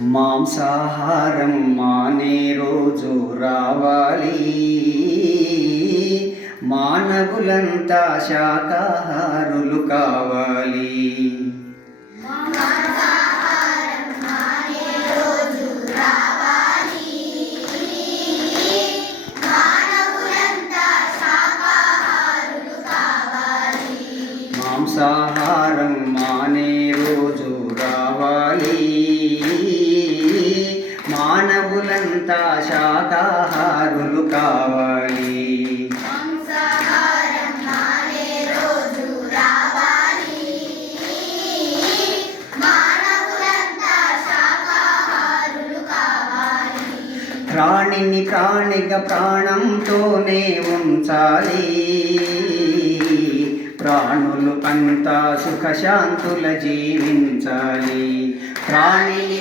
మాంసాహారం మానే రోజు రావాలి. మానవులంతా శాకాహారులు కావాలి. మాంసాహారం మానే రోజు రావాలి. మానవులంతా శాకాహారులు కావాలి. ప్రాణిని ప్రాణిగా ప్రాణంతోనే ఉంచాలి. ప్రాణులు అంతా సుఖశాంతుల జీవించాలి. ప్రాణిని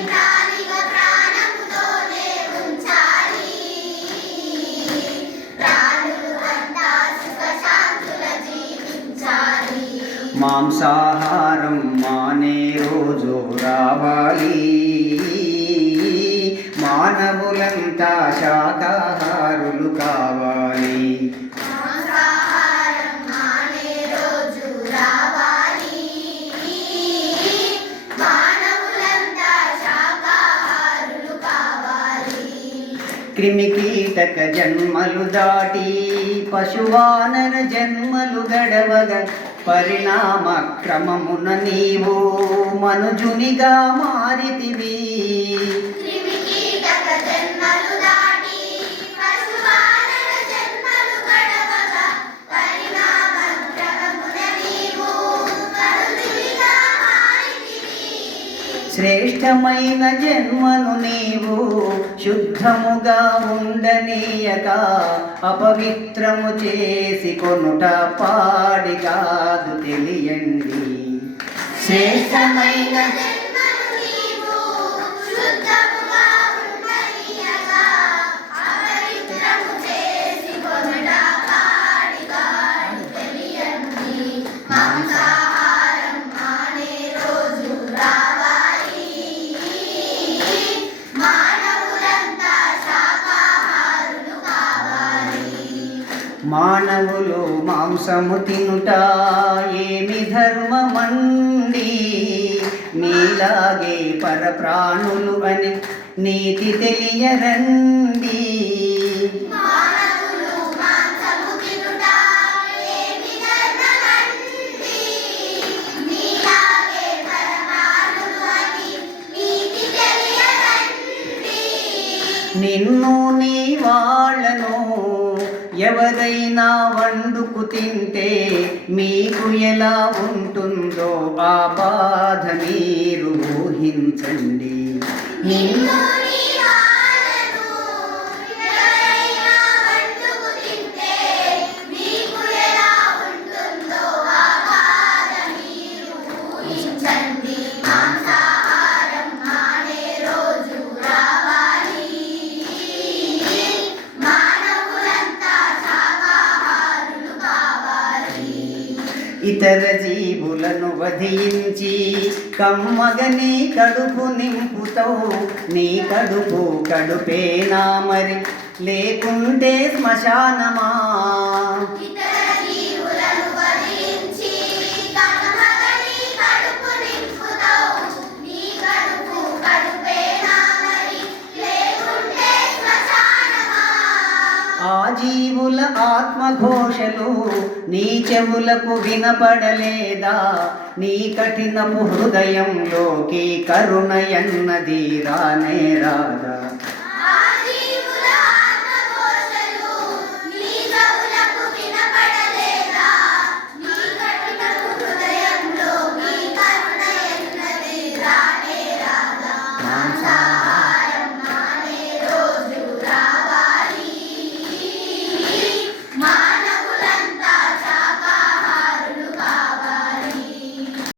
మాంసాహారం మానే రోజు రావాలి. మానవులంతా శాకాహారులు కావాలి. క్రిమికీటక జన్మలు దాటి పశువానర జన్మలు గడవగ పరిణామ క్రమమున నీవు మనుజునిగా మారితివి. శ్రేష్టమైన జన్మను నీవు శుద్ధముగా ఉండనీయక అపవిత్రము చేసి కొనుట పాడి కాదు తెలియండి. శ్రేష్టమైన మానవులు మాంసము తినుట ఏమి ధర్మమండి. మీలాగే పరప్రాణులు అని నీతి తెలియరండి. నిన్ను నీ వాళ్ళను ఎవరైనా వండుకు తింటే మీకు ఎలా ఉంటుందో ఆ బాధ మీరు ఊహించండి. ఇతర జీవులను వధించి కమ్మగని కడుపు నింపుతావు. నీ కడుపు కడుపేనా మరి, లేకుంటే శ్మశానమా? ఆ జీవుల ఆత్మఘోషలు నీ చెవులకు వినపడలేదా? నీ కఠినపు హృదయంలోకి కరుణ ఎన్నది రానే రాదా?